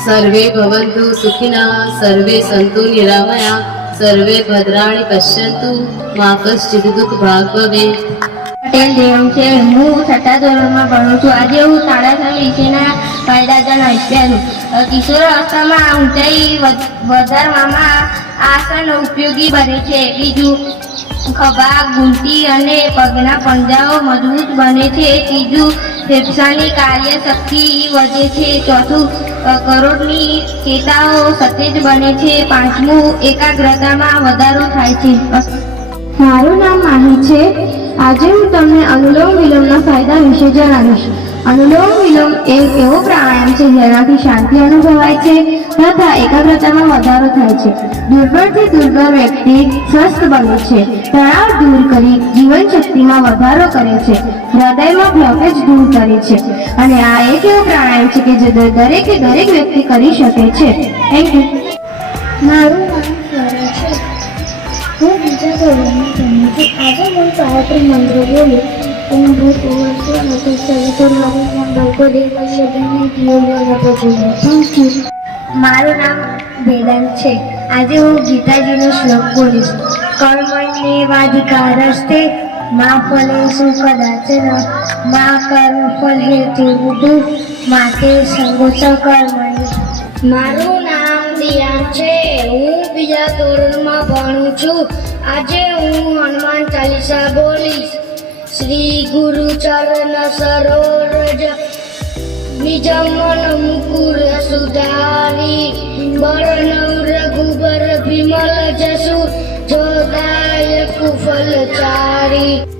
સર્વે ભવન્તુ સુખિના સર્વે સંતુ નિરામયા સર્વે ભદ્રાણી પશ્યંતુ વાપસ ચિદુખ દુઃખ ભાગ ભવે પટેલ દેવ છે હું છઠ્ઠા ધોરણમાં ભણું છું આજે હું સાડા ત્રણ વિશેના ફાયદા જણાવીશ કિશોર અવસ્થામાં ઊંચાઈ વધ- વધારવામાં આસન ઉપયોગી બને છે બીજું ખભા ગુંટી અને પગના પંજાઓ મજબૂત બને છે. ત્રીજું, ફેફસાની કાર્યશક્તિ વધે છે. ચોથું કરોડની ચેતાઓ સતેજ બને છે. પાંચમું, એકાગ્રતામાં વધારો થાય છે. મારું નામ માહી છે. આજે હું તમને અનુલોમ વિલોમના ફાયદા વિશે જણાવીશ. અનુલોમ વિલોમ એક એવો પ્રાણાયામ છે જેનાથી શાંતિ અનુભવાય છે તથા એકાગ્રતામાં વધારો થાય છે. દુર્બળથી દુર્બળ વ્યક્તિ સ્વસ્થ બને છે. તણાવ દૂર કરી જીવન શક્તિમાં વધારો કરે છે. હૃદયમાં બ્લોકેજ દૂર કરે છે. અને આ એક એવો પ્રાણાયામ છે કે જે દરેકે દરેક વ્યક્તિ કરી શકે છે. થેન્ક યુ મારું નામ સ્વરા છે. હું બીજા ધોરણમાં ભણું છું. આજે હું ગાયત્રી મંત્ર બોલું. મારું નામ વેદાંત છે. આજે હું ગીતાજીનો શ્લોક બોલીશ. કર્મણ્યેવાધિકારસ્તે મા ફલેષુ કદાચન મા કર્મ ફલ હેતુ માતે સંગોચ કર્મણ્ય. મારું નામ દિયાન છે. હું બીજા ધોરણમાં ભણું છું. આજે હું હનુમાન ચાલીસા બોલીશ. શ્રી ગુરુ ચરણ સરોરજ નિજ મન મુકુર સુધારી બરનવ રઘુબર વિમલ જસુ જોદાય કુફલ ચારી